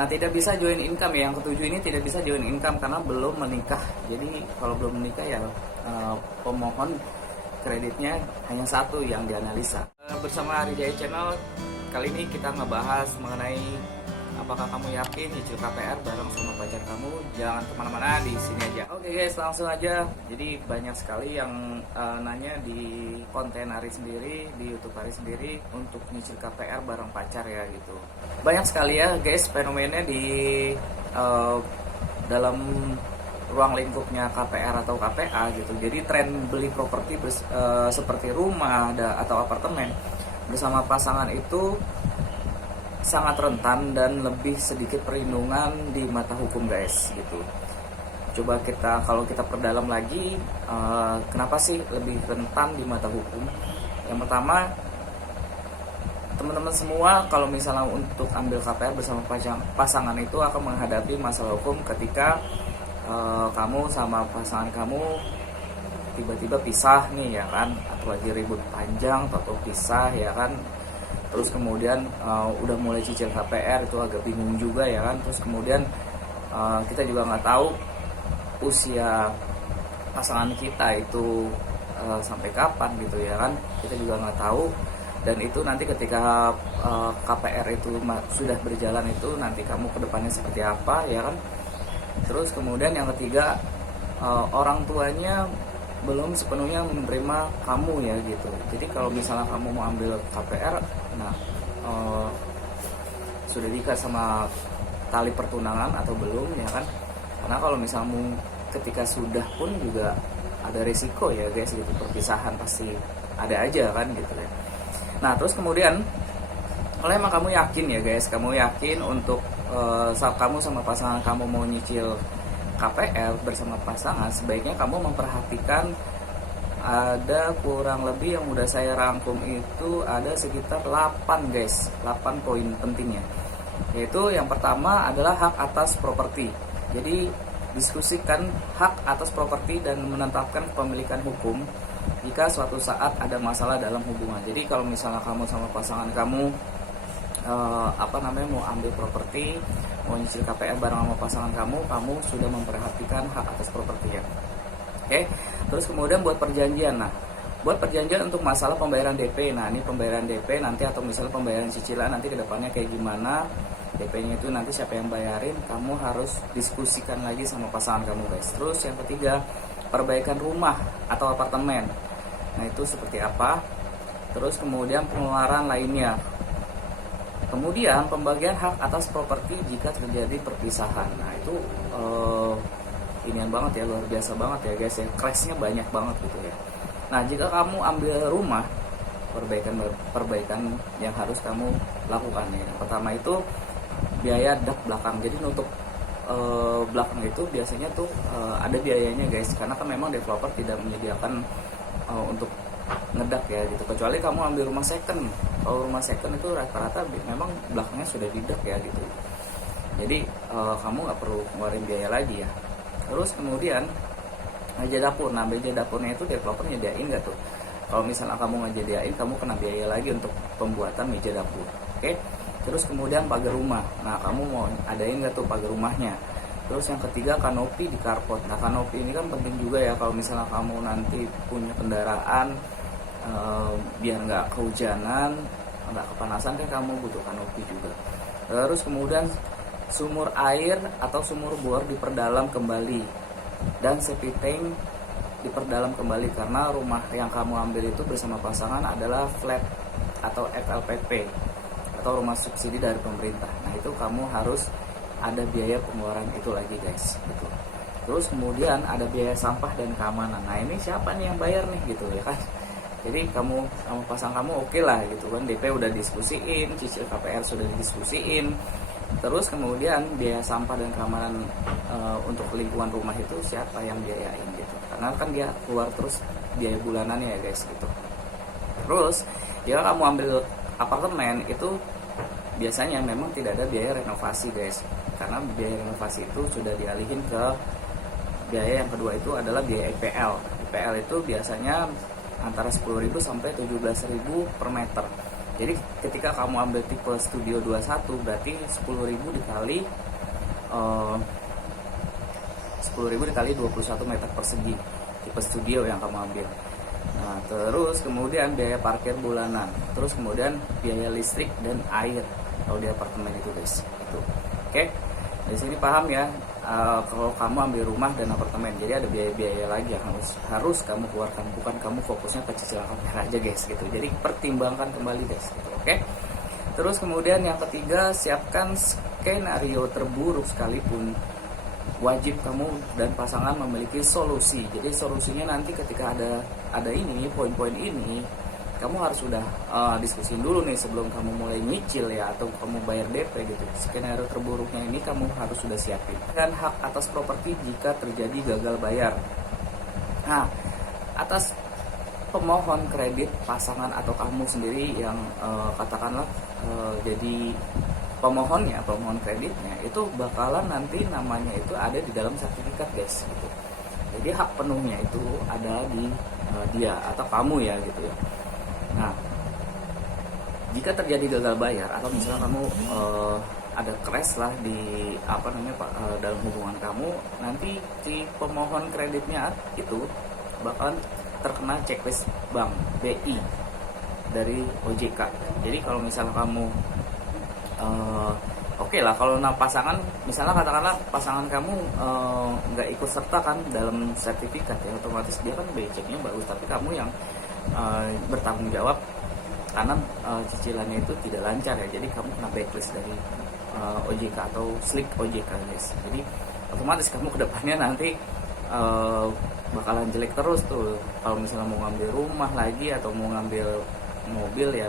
Nah, tidak bisa join income ya. Yang ketujuh ini tidak bisa join income karena belum menikah. Jadi kalau belum menikah ya pemohon kreditnya hanya satu yang dianalisa. Bersama Ari Jaya Channel, kali ini kita ngebahas mengenai apakah kamu yakin nyicil KPR bareng sama pacar kamu. Jangan kemana-mana, di sini aja. Oke guys, langsung aja. Jadi banyak sekali yang nanya di konten Ari sendiri, di YouTube Ari sendiri untuk nyicil KPR bareng pacar ya gitu. Banyak sekali ya guys fenomenanya di dalam ruang lingkupnya KPR atau KPA gitu. Jadi tren beli properti seperti rumah atau apartemen bersama pasangan itu sangat rentan dan lebih sedikit perlindungan di mata hukum guys gitu. Coba kalau kita perdalam lagi, kenapa sih lebih rentan di mata hukum? Yang pertama, teman-teman semua kalau misalnya untuk ambil KPR bersama pasangan itu akan menghadapi masalah hukum ketika kamu sama pasangan kamu tiba-tiba pisah nih ya kan, atau lagi ribut panjang atau pisah ya kan. Terus kemudian udah mulai cicil KPR itu agak bingung juga ya kan. Terus kemudian kita juga nggak tahu usia pasangan kita itu sampai kapan gitu ya kan. Kita juga nggak tahu. Dan itu nanti ketika KPR itu sudah berjalan itu nanti kamu kedepannya seperti apa ya kan. Terus kemudian yang ketiga, orang tuanya belum sepenuhnya menerima kamu ya gitu. Jadi kalau misalnya kamu mau ambil KPR, nah sudah diikat sama tali pertunangan atau belum ya kan. Karena kalau misalnya ketika sudah pun juga ada resiko ya guys gitu, perpisahan pasti ada aja kan gitu ya. Nah terus kemudian kalau emang kamu yakin ya guys, kamu yakin untuk saat kamu sama pasangan kamu mau nyicil KPR bersama pasangan, sebaiknya kamu memperhatikan ada kurang lebih yang udah saya rangkum itu ada sekitar 8 guys, 8 poin pentingnya. Yaitu yang pertama adalah hak atas properti. Jadi diskusikan hak atas properti dan menetapkan kepemilikan hukum jika suatu saat ada masalah dalam hubungan. Jadi kalau misalnya kamu sama pasangan kamu mau ambil properti, mau nyicil KPR bareng sama pasangan kamu sudah memperhatikan hak atas properti ya. Oke. Terus kemudian buat perjanjian. Nah, buat perjanjian untuk masalah pembayaran DP. Nah, ini pembayaran DP nanti atau misalnya pembayaran cicilan nanti kedepannya kayak gimana? DP-nya itu nanti siapa yang bayarin? Kamu harus diskusikan lagi sama pasangan kamu guys. Terus yang ketiga, perbaikan rumah atau apartemen. Nah, itu seperti apa? Terus kemudian pengeluaran lainnya. Kemudian pembagian hak atas properti jika terjadi perpisahan. Nah itu inian banget ya, luar biasa banget ya guys ya, crashnya banyak banget gitu ya. Nah jika kamu ambil rumah, perbaikan yang harus kamu lakukan ya. Pertama itu biaya dak belakang. Jadi nutup belakang itu biasanya tuh ada biayanya guys, karena kan memang developer tidak menyediakan untuk ngedak ya gitu, kecuali kamu ambil rumah second. Kalau rumah second itu rata-rata memang belakangnya sudah didak ya gitu, jadi kamu nggak perlu ngeluarin biaya lagi ya. Terus kemudian meja dapur. Nah meja dapurnya itu developer nyediain nggak tuh? Kalau misalnya kamu nggak nyediain, kamu kena biaya lagi untuk pembuatan meja dapur. Oke. Terus kemudian pagar rumah. Nah kamu mau adain nggak tuh pagar rumahnya? Terus yang ketiga, kanopi di carport. Nah kanopi ini kan penting juga ya, kalau misalnya kamu nanti punya kendaraan biar nggak kehujanan, nggak kepanasan kan kamu butuh kanopi juga. Terus kemudian sumur air atau sumur bor diperdalam kembali, dan septic tank diperdalam kembali, karena rumah yang kamu ambil itu bersama pasangan adalah flat atau FLPP atau rumah subsidi dari pemerintah. Nah itu kamu harus ada biaya pengeluaran itu lagi guys gitu. Terus kemudian ada biaya sampah dan keamanan. Nah ini siapa nih yang bayar nih gitu ya kan. Jadi kamu sama pasangan kamu oke lah gitu kan, DP udah diskusiin, cicil KPR sudah didiskusiin. Terus kemudian biaya sampah dan keamanan untuk lingkungan rumah itu siapa yang biayain gitu, karena kan dia keluar terus biaya bulanannya ya guys gitu. Terus jika kamu ambil apartemen itu biasanya memang tidak ada biaya renovasi guys, karena biaya renovasi itu sudah dialihin ke biaya yang kedua, itu adalah biaya IPL. IPL itu biasanya antara 10.000 sampai 17.000 per meter. Jadi ketika kamu ambil tipe Studio 21 berarti 10.000 dikali 10.000 dikali 21 meter persegi tipe studio yang kamu ambil. Nah, terus kemudian biaya parkir bulanan, terus kemudian biaya listrik dan air kalau di apartemen itu guys. Itu. Oke. Di sini paham ya? Kalau kamu ambil rumah dan apartemen, jadi ada biaya-biaya lagi yang harus kamu keluarkan, bukan kamu fokusnya ke cicilan KPR aja guys gitu. Jadi pertimbangkan kembali guys gitu. Oke. Terus kemudian yang ketiga, siapkan skenario terburuk sekalipun. Wajib kamu dan pasangan memiliki solusi. Jadi solusinya nanti ketika ada ini poin-poin ini, kamu harus sudah diskusin dulu nih sebelum kamu mulai nyicil ya, atau kamu bayar DP gitu. Skenario terburuknya ini kamu harus sudah siapin. Dan hak atas properti jika terjadi gagal bayar. Nah, atas pemohon kredit pasangan atau kamu sendiri yang katakanlah jadi pemohonnya, pemohon kreditnya itu bakalan nanti namanya itu ada di dalam sertifikat guys gitu. Jadi hak penuhnya itu ada di dia atau kamu ya gitu ya. Nah, jika terjadi gagal bayar atau misalnya kamu ada crash lah di dalam hubungan kamu, nanti si pemohon kreditnya itu bakalan terkena checklist bank BI dari OJK. Jadi kalau misalnya kamu oke lah kalau pasangan, misalnya katakanlah pasangan kamu nggak ikut serta kan dalam sertifikat ya, otomatis dia kan BI checknya bagus, tapi kamu yang bertanggung jawab karena cicilannya itu tidak lancar ya, jadi kamu kena blacklist dari OJK atau slick OJK guys. Jadi otomatis kamu kedepannya nanti bakalan jelek terus tuh kalau misalnya mau ngambil rumah lagi atau mau ngambil mobil ya,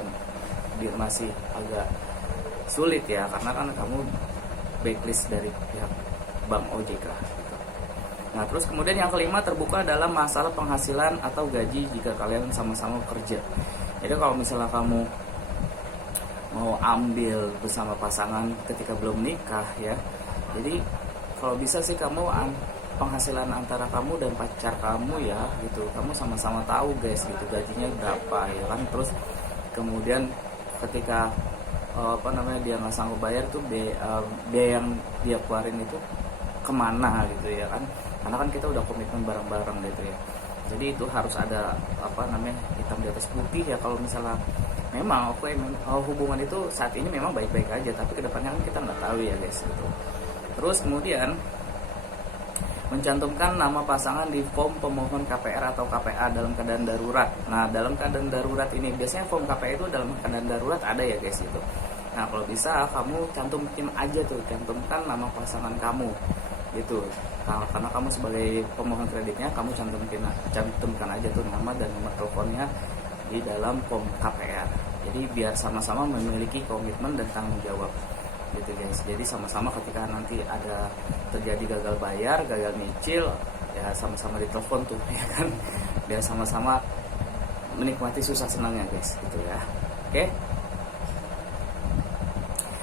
dia masih agak sulit ya, karena kan kamu blacklist dari pihak bank OJK gitu. Nah, terus kemudian yang kelima, terbuka dalam masalah penghasilan atau gaji jika kalian sama-sama bekerja. Jadi kalau misalnya kamu mau ambil bersama pasangan ketika belum nikah ya, jadi kalau bisa sih kamu penghasilan antara kamu dan pacar kamu ya gitu, kamu sama-sama tahu guys gitu gajinya berapa ya kan. Terus kemudian ketika dia nggak sanggup bayar tuh biaya yang dia keluarin itu kemana gitu ya kan, karena kan kita udah komitmen bareng-bareng gitu ya. Jadi itu harus ada hitam di atas putih ya. Kalau misalnya memang hubungan itu saat ini memang baik-baik aja, tapi kedepannya kan kita nggak tahu ya guys gitu. Terus kemudian mencantumkan nama pasangan di form pemohon KPR atau KPA dalam keadaan darurat. Nah, dalam keadaan darurat ini biasanya form KPA itu dalam keadaan darurat ada ya guys gitu. Nah, kalau bisa kamu cantumkan nama pasangan kamu gitu. Karena kamu sebagai pemohon kreditnya, kamu cantumkan aja tuh nama dan nomor teleponnya di dalam form KPR. Jadi biar sama-sama memiliki komitmen dan tanggung jawab gitu guys. Jadi sama-sama ketika nanti ada terjadi gagal bayar, gagal nyicil ya, sama-sama ditelepon tuh ya kan, biar sama-sama menikmati susah senangnya guys gitu ya. Oke.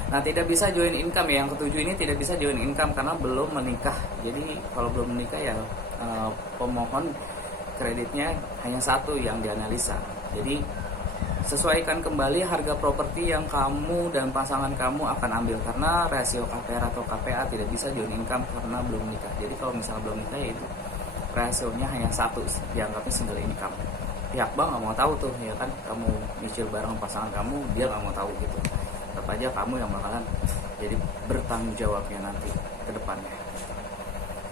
Nah, tidak bisa join income ya, yang ketujuh ini tidak bisa join income karena belum menikah. Jadi kalau belum menikah ya pemohon kreditnya hanya satu yang dianalisa. Jadi sesuaikan kembali harga properti yang kamu dan pasangan kamu akan ambil, karena rasio KPR atau KPA tidak bisa join income karena belum nikah. Jadi kalau misalnya belum nikah ya itu rasionya hanya satu, dianggapnya single income. Pihak bank nggak mau tahu tuh ya kan, kamu nyicil bareng pasangan kamu, dia nggak mau tahu gitu. Tetap aja kamu yang bakalan jadi bertanggung jawabnya nanti ke depannya.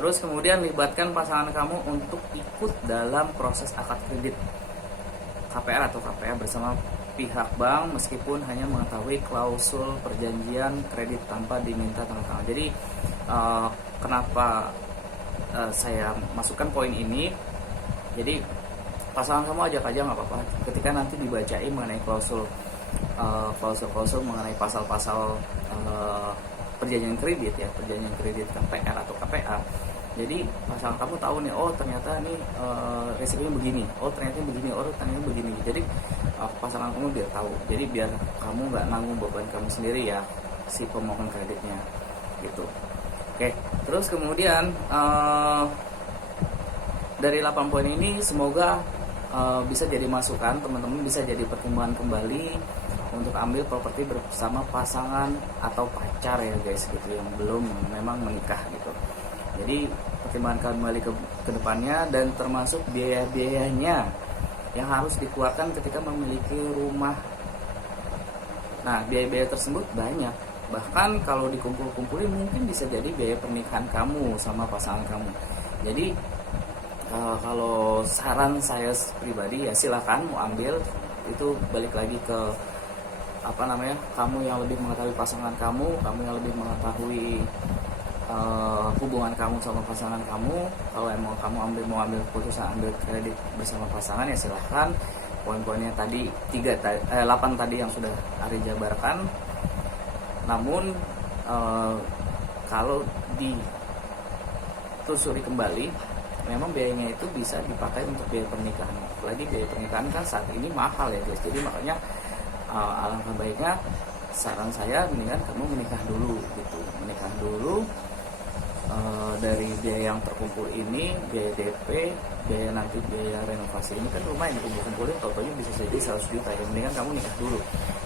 Terus kemudian libatkan pasangan kamu untuk ikut dalam proses akad kredit KPR atau KPA bersama pihak bank meskipun hanya mengetahui klausul perjanjian kredit tanpa diminta tanda tangan. Jadi kenapa saya masukkan poin ini? Jadi pasangan kamu ajak aja nggak apa-apa. Ketika nanti dibacain mengenai klausul mengenai pasal-pasal perjanjian kredit ya, perjanjian kredit KPR atau KPA. Jadi pasangan kamu tahu nih, oh ternyata nih resikonya begini, oh ternyata begini, oh ternyata begini. Jadi pasangan kamu biar tahu. Jadi biar kamu nggak nanggung beban kamu sendiri ya, si pemohon kreditnya gitu. Oke, terus kemudian dari 8 poin ini semoga bisa jadi masukan, teman-teman bisa jadi pertimbangan kembali untuk ambil properti bersama pasangan atau pacar ya guys gitu, yang belum memang menikah gitu. Jadi pertimbangkan kembali ke depannya, dan termasuk biaya-biayanya yang harus dikeluarkan ketika memiliki rumah. Nah, biaya-biaya tersebut banyak. Bahkan kalau dikumpul-kumpulin mungkin bisa jadi biaya pernikahan kamu sama pasangan kamu. Jadi kalau saran saya pribadi ya silakan mau ambil, itu balik lagi ke kamu yang lebih mengetahui pasangan kamu yang lebih mengetahui hubungan kamu sama pasangan kamu. Kalau emang kamu mau ambil keputusan ambil kredit bersama pasangan ya silahkan. Poin-poinnya tadi 8 tadi yang sudah Ari jabarkan. Namun kalau ditelusuri kembali, memang biayanya itu bisa dipakai untuk biaya pernikahan. Apalagi biaya pernikahan kan saat ini mahal ya guys. Jadi makanya alangkah baiknya saran saya mendingan kamu menikah dulu gitu. Menikah dulu, dari biaya yang terkumpul ini, biaya DP, biaya nanti biaya renovasi ini kan rumah yang dikumpulin totalnya bisa jadi 100 juta ya. Mendingan kamu nikah dulu.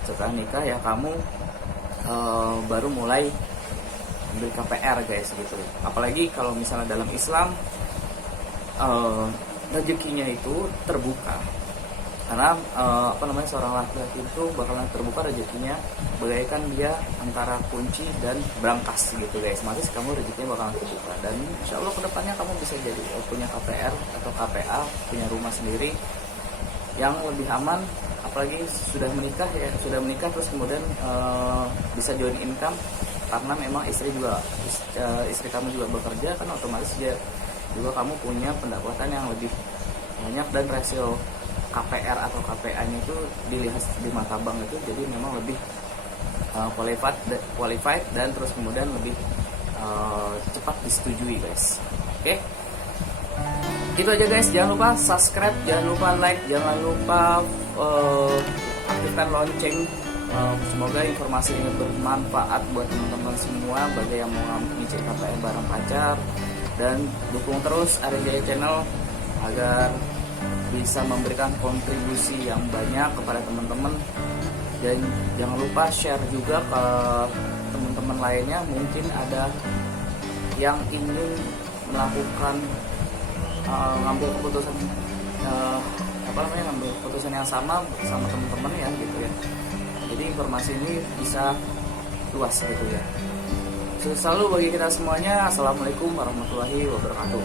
Setelah nikah ya kamu baru mulai ambil KPR guys gitu. Apalagi kalau misalnya dalam Islam rezekinya itu terbuka, karena seorang laki-laki itu bakalan terbuka rezekinya bagaikan dia antara kunci dan brankas gitu guys. Otomatis kamu rezekinya bakalan terbuka, dan insya Allah kedepannya kamu bisa jadi punya KPR atau KPA, punya rumah sendiri yang lebih aman. Apalagi sudah menikah terus kemudian bisa join income, karena memang istri kamu juga bekerja, kan otomatis juga kamu punya pendapatan yang lebih banyak, dan rasio KPR atau KPA-nya itu dilihat di mata bank itu jadi memang lebih qualified dan terus kemudian lebih cepat disetujui guys. Oke. Itu aja guys, jangan lupa subscribe, jangan lupa like, jangan lupa aktifkan lonceng. Semoga informasi ini bermanfaat buat teman-teman semua bagi yang mau ngicil KPR bareng pacar, dan dukung terus Ari Jaya Channel agar bisa memberikan kontribusi yang banyak kepada teman-teman, dan jangan lupa share juga ke teman-teman lainnya. Mungkin ada yang ingin melakukan ngambil keputusan ngambil keputusan yang sama teman-teman ya gitu ya. Jadi informasi ini bisa luas gitu ya. Selalu bagi kita semuanya, assalamualaikum warahmatullahi wabarakatuh.